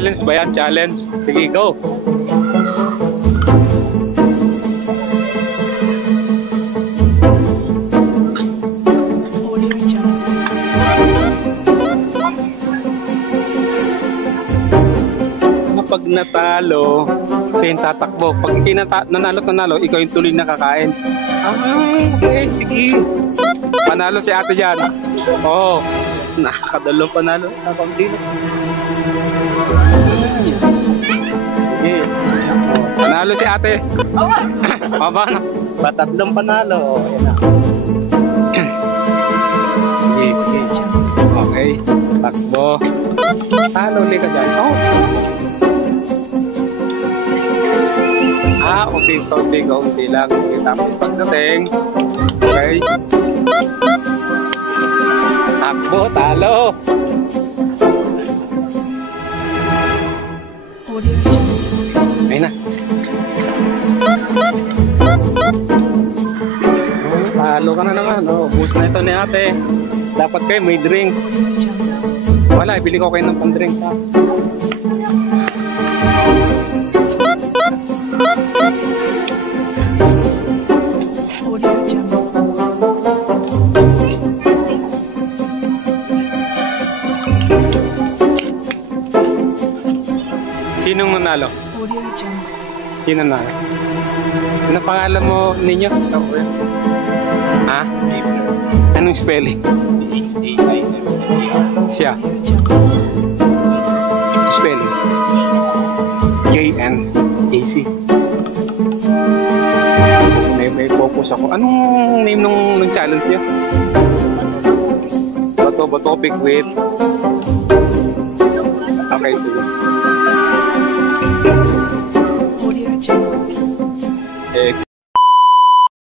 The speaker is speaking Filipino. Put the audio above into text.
Challenge ba yan? Challenge? Sige, go! Pag natalo, siya yung tatakbo. Pag hindi nanalo, ikaw yung tuloy na kakain. Okay, sige. Panalo si ate dyan. Oo. Nakakadalo panalo. Sige. Panalo si ate. Maba na. Patatlong panalo. Ayan na. Sige. Okay. Takbo. Talo ulit ka dyan. Oh. Unti lang. Tapos pagdating. Okay. Takbo, talo. Ayun na. Talo ka na naman. Boost na ito ni ate. Dapat kayo may drink. Wala, ibili ko kayo ng pang-drink ha. Sinong nanalo? Sino nanalo? Ano pangalan mo ninyo? Ha? Anong spelling? Siya. Spelling. J-N-A-C. May focus ako. Anong name nung challenge niya? Bato topic with... Okay, sige.